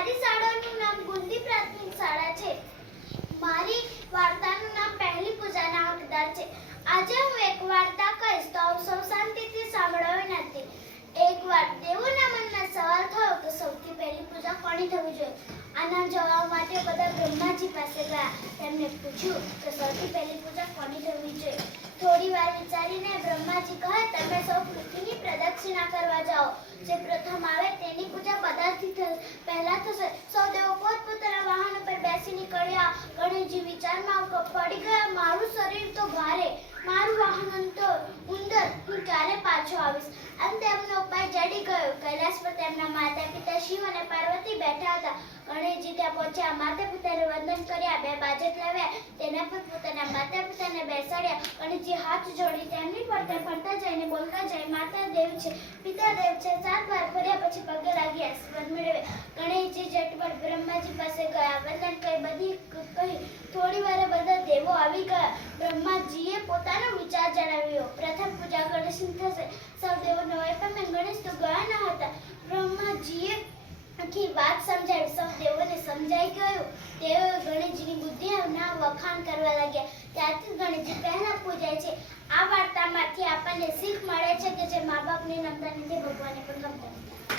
મારી શાળાનું નામ ગુંદી પ્રાથમિક શાળા છે. મારી વાર્તાનું નામ પહેલી પૂજાના હકદાર છે. આજે હું એક વાર્તા કહીશ તો સૌ શાંતિથી સાંભળો વિનંતી. એકવાર દેવોના મનમાં સવાલ થયો કે સૌથી પહેલી પૂજા કોની થવી જોઈએ. આના જવાબ માટે બધા બ્રહ્માજી પાસે ગયા. તેમને પૂછ્યું કે સૌથી પહેલી પૂજા કોની થવી જોઈએ. થોડી વાર વિચારીને બ્રહ્માજી કહે, તમે સૌ પૃથ્વીની પ્રદક્ષિણા કરવા જાઓ. જે પ્રથમ આવે તેની પૂજા બધાથી પહેલા થશે. સૌ દેવો પોતપોતાના વાહન પર બેસી નીકળ્યા. ગણેશજી વિચારમાં પડી ગયા, મારું શરીર તો ભારે, મારું વાહન તો ઉંદર, હું ક્યારે પાછો આવીશ. આમ તેમનો ઉપાય જડી ગયો. કૈલાસ પર તેમના માતા પિતા શિવ અને પાર્વતી બેઠા હતા. ગણેશજી ત્યાં પહોંચ્યા, માતા પિતાને વંદન કર્યા, બે બાજટ લાવ્યા, તેના પર પોતાના માતા પિતાને બેસાડ્યા. ગણેશજી હાથ જોડી તેમની ફરતે ફરતા જઈને બોલતા જાય, માતા દેવ છે, પિતા દેવ છે. 7 વાર ફર્યા પછી પગે લાગી આશીર્વાદ મેળવ્યા. ગણેશજી ઝટપટ બ્રહ્માજી પાસે ગયા, વંદન કરી બધી કહી. થોડી વારે બધા દેવો આવી ગયા. બ્રહ્માજીએ પોતાનો વિચાર જણાવ્યો, પ્રથમ પૂજા ગણેશની થશે. સૌ દેવો નવાઈ પામે, ગણેશ તો ગયા ન હતા. બ્રહ્માજીએ આખી વાત સમજાવી. સૌ દેવોને સમજાઈ ગયું. તેઓ ગણેશજીની બુદ્ધિના વખાણ કરવા લાગ્યા. ત્યારથી ગણેશજી પહેલા પૂજાય છે. આ વાર્તામાંથી આપણને શીખ મળે છે કે જે મા બાપને નમતા નથી, ભગવાનને પણ ગમતા નથી.